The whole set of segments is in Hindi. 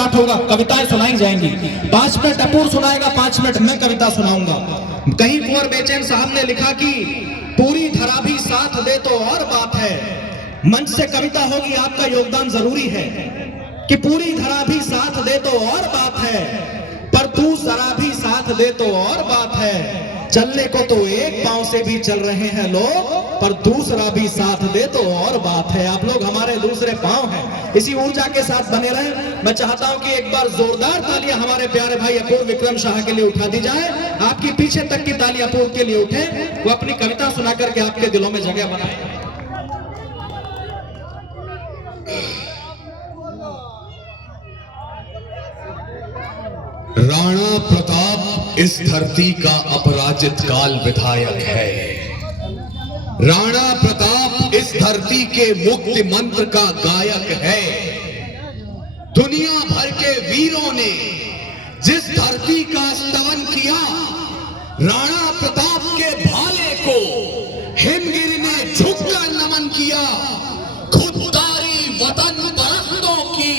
पाठ होगा, कविताएं सुनाई जाएंगी। 5 मिनट अपूर सुनाएगा, 5 मिनट मैं कविता सुनाऊंगा। कहीं कुंवर बेचैन साहब ने लिखा कि पूरी धरा भी साथ दे तो और बात है, मंच से कविता होगी, आपका योगदान जरूरी है। कि पूरी धरा भी साथ दे तो और बात है, पर तू जरा भी साथ दे तो और बात है। चलने को तो एक पांव से भी चल रहे हैं लोग, पर दूसरा भी साथ दे तो और बात है। आप लोग हमारे दूसरे पांव हैं, इसी ऊर्जा के साथ बने रहें। मैं चाहता हूं कि एक बार जोरदार तालियां हमारे प्यारे भाई अपूर्व विक्रम शाह के लिए उठा दी जाए। आपकी पीछे तक की तालियां अपूर्व के लिए उठे, वो अपनी कविता सुना करके आपके दिलों में जगह बनाए। राणा प्रताप इस धरती का अपराजित काल विधायक है। राणा प्रताप इस धरती के मुक्ति मंत्र का गायक है। दुनिया भर के वीरों ने जिस धरती का स्तवन किया, राणा प्रताप के भाले को हिमगिरी ने झुककर नमन किया। खुददारी वतन परस्तों की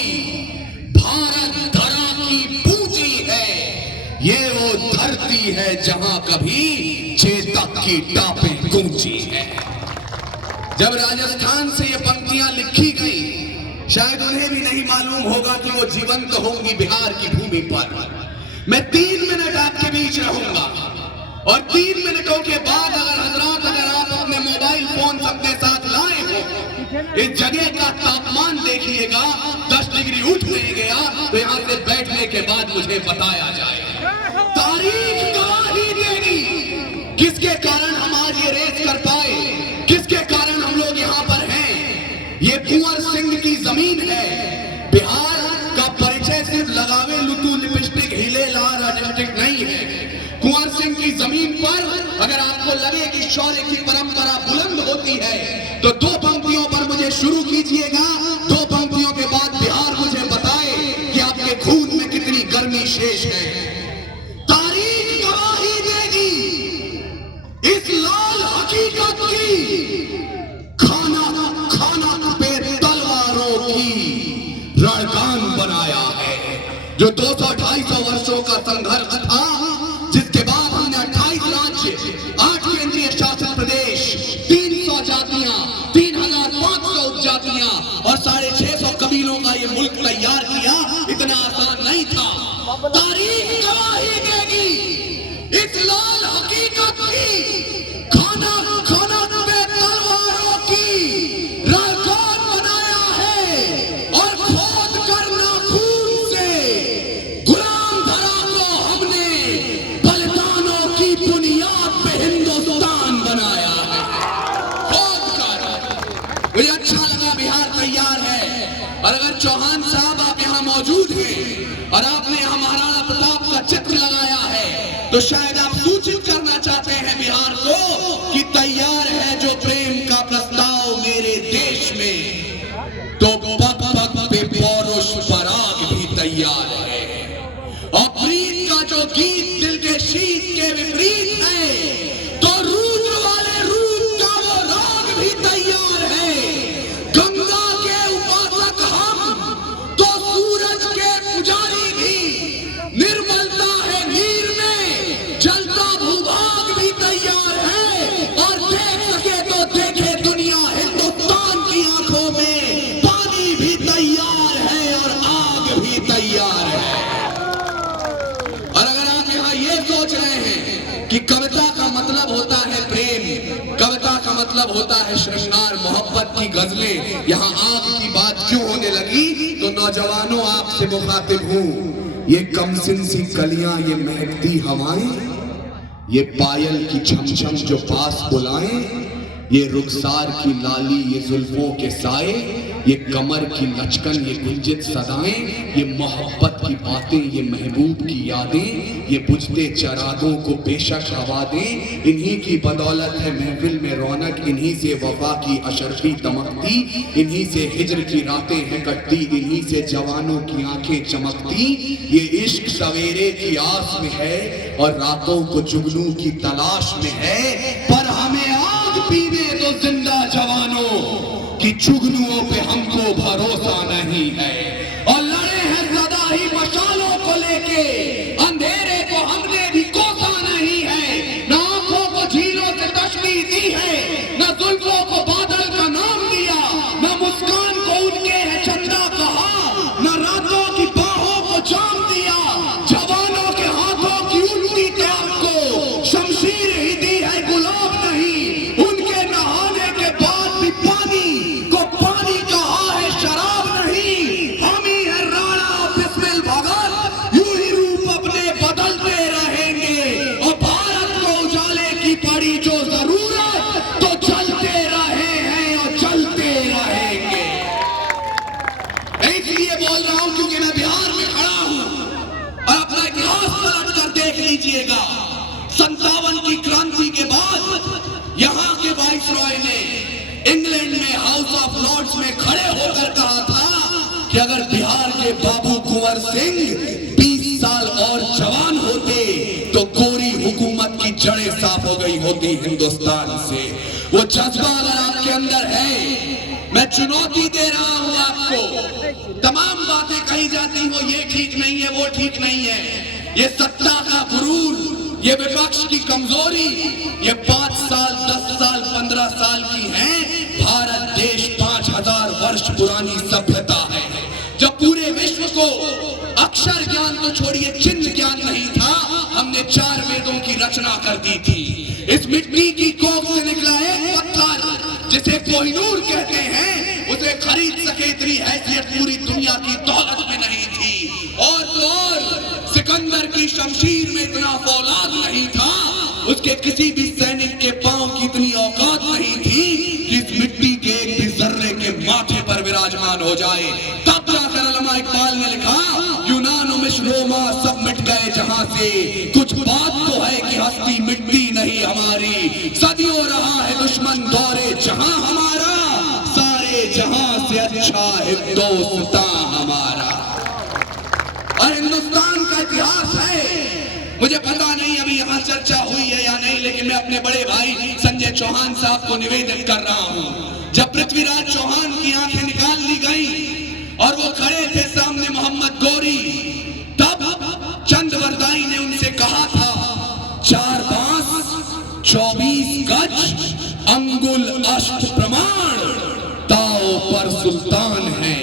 भारत धरा की पूंजी है। ये वो धरती है जहां कभी चेतक की टापें गूंजी है। जब राजस्थान से ये पंक्तियां लिखी गई, शायद उन्हें भी नहीं मालूम होगा कि वो जीवंत होंगी बिहार की भूमि पर। मैं 3 मिनट आपके बीच रहूंगा और 3 मिनटों के बाद अगर आप अपने मोबाइल फोन अपने साथ लाए हो, इस जगह का तापमान देखिएगा, 10 डिग्री उठ नहीं गया तो यहां से बैठने के बाद मुझे बताया जाए। तारीख गवाही देगी किसके कारण हम आज ये रेस कर पाए, किसके कारण हम लोग यहाँ पर हैं। ये कुंवर सिंह की जमीन है। बिहार का परिचय सिर्फ लगावे लुतू लिपस्टिक हिले लारा डिस्ट्रिक्ट नहीं है। कुंवर सिंह की जमीन पर अगर आपको लगे कि शौर्य की परंपरा बुलंद होती है तो 2 पंक्तियों पर मुझे शुरू कीजिएगा। 2 पंक्तियों के बाद बिहार मुझे बताए कि आपके खून में कितनी गर्मी शेष है। तारीख गवाही देगी इस लाल हकीकत की, खाना पे तलवारों की रणगान बनाया है। जो 200-250 वर्षों का संघर्ष था, जिसके बाद हमने 28 राज्य, 8 केंद्रीय शासित प्रदेश, 300 जातियां, 3500 उपजातियां और 650 कबीलों का ये मुल्क तैयार किया, इतना आसान नहीं था। तारीख गवाही देगी इस लाल हकीकत की, खाना पे तलवारों की रणगान बनाया है। और खोद कर नाखून से गुलाम धरा को हमने बलिदानों की बुनियाद पे हिंदुस्तान बनाया है। खोद कर मुझे अच्छा लगा, बिहार तैयार है। और अगर चौहान साहब आप यहाँ मौजूद हैं और आपने यहाँ महाराणा प्रताप का चित्र लगाया है, तो शायद आप सूचित करना चाहते हैं बिहार को कि तैयार है जो प्रेम का प्रस्ताव मेरे देश में, तो पग पग पे पौरुष पराग भी तैयार है। और प्रीत का जो गीत दिल के शीत के विपरीत है, तो रुद्र वाले रूप का वो राग भी तैयार है। गंगा के उपासक हम तो सूरज के पुजारी भी, निर्मलता है नीर में जलता भूभाग भी तैयार है। और देख सके तो देखे दुनिया, हिंदुस्तान की आंखों में पानी भी तैयार है और आग भी तैयार है। और अगर आप यहाँ ये सोच रहे हैं कि कविता का मतलब होता है प्रेम, कविता का मतलब होता है श्रृंगार, मोहब्बत की गजलें, यहाँ आग की बात क्यों होने लगी, तो नौजवानों आपसे मुखातिब हूँ। ये कमसिन सी कलियां, ये महकती हवाएं, ये पायल की छमछम जो पास बुलाएं, ये रुखसार की लाली, ये जुल्फों के साए, ये कमर की लचकन, ये गुंजित सदाएं, ये मोहब्बत की बातें, ये महबूब की यादें, ये बुझते चरागों को बेशक हवा दें। इन्हीं की बदौलत है महफिल में रौनक, इन्हीं से वफा की अशरफी दमकती, इन्हीं से हिज्र की रातें हैं कटती, इन्हीं से जवानों की आंखें चमकती। ये इश्क सवेरे की आस में है और रातों को जुगनू की तलाश में है, पर हमें आग पीने तो जिंदा जवानों की जुगनुओं पे हमको भरोसा नहीं है। और लड़े हैं सदा शाही मशालों को लेके अंधेरे को हमने भी कोसा नहीं है। न आंखों को झीलों से तशबीह दी है, न जुल्फों को बादल का नाम दिया, न मुस्कान को उनके है चंदा कहा, न रातों की बाहों को जाम दिया। जवानों के हाथों की उल्टी त्याग को शमशीर ही दी है, गुलाब नहीं। उनके नहाने के बाद भी पानी को पानी कहा है, शराब नहीं। हम ही है राणा बिस्मिल भगत, यूं ही रूप अपने बदलते रहेंगे। और भारत को उजाले की पड़ी जो जरूरत, तो चलते रहे हैं और चलते रहेंगे। मैं इसलिए बोल रहा हूं क्योंकि मैं बिहार में खड़ा हूं और अपना इतिहास पलट कर देख लीजिएगा। 57 की क्रांति के बाद यहां के वाइसरॉय ने इंग्लैंड में हाउस ऑफ लॉर्ड्स में खड़े होकर कहा था कि अगर बिहार के बाबू कुंवर सिंह 20 साल और जवान होते तो गोरी हुकूमत की जड़ें साफ हो गई होती हिंदुस्तान से। वो जज्बा अगर आपके अंदर है, मैं चुनौती दे रहा हूं आपको। तमाम बातें कही जाती हो ये ठीक नहीं है, वो ठीक नहीं है, ये सत्ता का गुरूर, ये विपक्ष की कमजोरी, ये 5 साल 10 साल 15 साल की है। भारत देश 5000 वर्ष पुरानी सभ्यता है। जब पूरे विश्व को अक्षर ज्ञान तो छोड़िए चिन्ह ज्ञान नहीं था, हमने 4 वेदों की रचना कर दी थी। इस मिट्टी की कोख से निकला एक पत्थर जिसे कोहिनूर कहते हैं, उसे खरीद सके इतनी हैसियत पूरी दुनिया की दौलत में नहीं थी। और तो और सिकंदर की शमशीर में इतना फौलाद नहीं था, उसके किसी भी सैनिक के पांव की इतनी औकात नहीं थी कि इस मिट्टी के एक भी जर्रे के माथे पर विराजमान हो जाए। तब जाकर अल्लामा इकबाल ने लिखा, यूनान मिस्र रोमा सब मिट गए जहां से, कुछ बात तो है कि हस्ती मिटती नहीं हमारी। सदियों रहा है दुश्मन दौरे जहां हमारा, सारे जहां से अच्छा हिंदुस्तान हमारा। और हिंदुस्तान का इतिहास है, मुझे पता नहीं अभी यहाँ चर्चा हुई है या नहीं, लेकिन मैं अपने बड़े भाई संजय चौहान साहब को निवेदन कर रहा हूँ। जब पृथ्वीराज चौहान की आंखें निकाल ली गई और वो खड़े थे सामने मोहम्मद गौरी, तब चंदवरदाई ने उनसे कहा था, 4 बांस 24 गज अंगुल अष्ट प्रमाण, ताओ पर सुल्तान है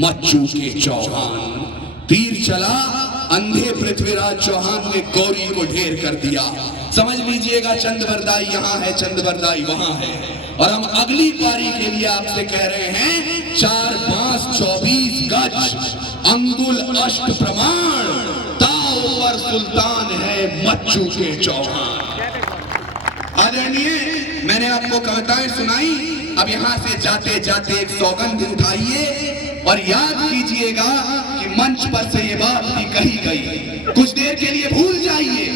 मच्चू के चौहान। तीर चला, अंधे पृथ्वीराज चौहान ने गौरी को ढेर कर दिया। समझ लीजिएगा, चंदवरदाई यहाँ है, चंदवरदाई वहां है। और हम अगली पारी के लिए आपसे कह रहे हैं, 4 बांस 24 गज अंगुल अष्ट प्रमाण, ताओ पर सुल्तान है मच्चू के चौहान। आदरणीय, मैंने आपको कविताएं सुनाई, अब यहां से जाते जाते एक सौगंध उठाइए और याद कीजिएगा कि मंच पर से ये बात भी कही गई। कुछ देर के लिए भूल जाइए,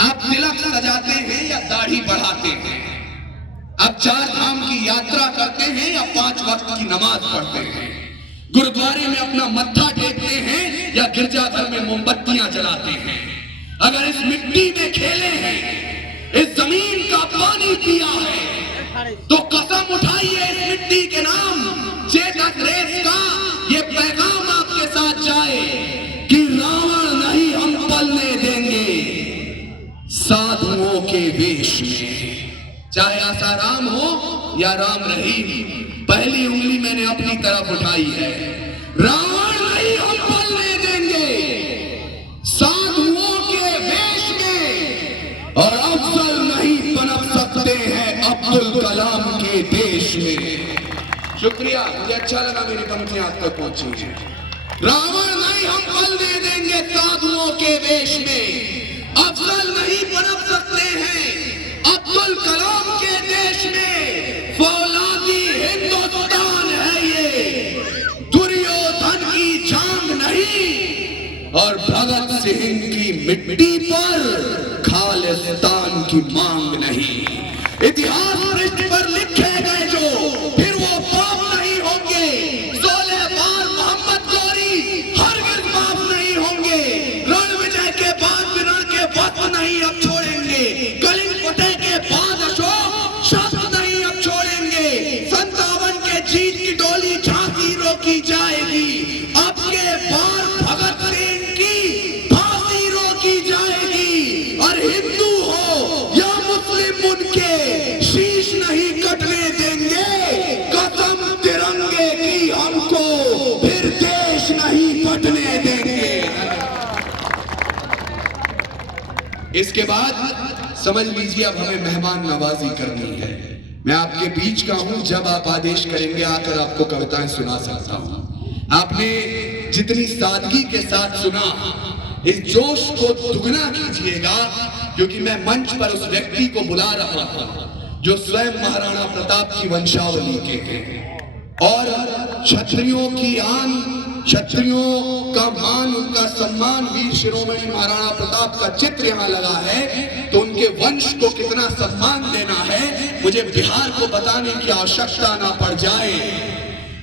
आप तिलक सजाते हैं या दाढ़ी बढ़ाते हैं, आप 4 धाम की यात्रा करते हैं या 5 वक्त की नमाज पढ़ते हैं, गुरुद्वारे में अपना मत्था टेकते हैं या गिरजाघर में मोमबत्तियां जलाते हैं। अगर इस मिट्टी में खेले हैं, इस जमीन का पानी पिया है, तो कसम उठाइए इस मिट्टी के नाम चेतक रेस का ये पैगाम आपके साथ जाए कि रावण नहीं हम पलने देंगे साधुओं के वेश में। चाहे आसाराम हो या राम रहीम, पहली उंगली मैंने अपनी तरफ उठाई है। रावण नहीं हम पलने देंगे साधुओं के वेश में, और अफजल नहीं पनप सकते हैं अब्दुल कलाम के देश में। शुक्रिया, मुझे अच्छा लगा मेरी पंक्तियां आप तक पहुंची। रावण नहीं हम पलने देंगे साधुओं के वेश में, अफजल नहीं पनप सकते हैं अब्दुल कलाम के देश में। फौलादी हिंदुस्तान है ये, दुर्योधन की जांग नहीं, और भगत सिंह की मिट्टी पर खालिस्तान की मांग नहीं। इतिहास पृष्ठ पर लिखे गए जो फिर वो पाप नहीं होंगे, 16 बार मोहम्मद गौरी हरगिज़ माफ नहीं होंगे। रण विजय के बाद रण के वक्त नहीं अब छोड़ेंगे, कलिंग फतेह के बाद अशोक शस्त्र नहीं अब छोड़ेंगे। 57 के जीत की डोली झांसी रोकी जाएगी, अब के बार भगत मिटने देंगे। इसके बाद समझ लीजिए अब हमें मेहमान नवाजी करनी है। मैं आपके बीच का हूं, जब आप आदेश करेंगे आकर आपको कविताएं सुना सकता हूं। आपने जितनी सादगी के साथ सुना, इस जोश को दुगना कीजिएगा, क्योंकि मैं मंच पर उस व्यक्ति को बुला रहा हूं जो स्वयं महाराणा प्रताप की वंशावली के हैं और क्षत्रियों की आन, क्षत्रियों का मान, उनका सम्मान, वीर शिरोमणि महाराणा प्रताप का चित्र यहाँ लगा है, तो उनके वंश को कितना सम्मान देना है मुझे बिहार को बताने की आवश्यकता ना पड़ जाए।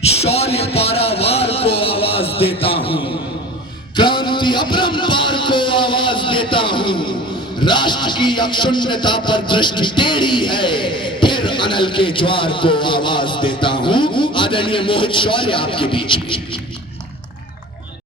शौर्य पारावार को आवाज देता हूं, क्रांति अपरंपार को आवाज देता हूं, राष्ट्र की अक्षुण्णता पर दृष्टि टेढ़ी है, फिर अनल के ज्वार को आवाज देता हूं। आदरणीय मोहित शौर्य आपके बीच में।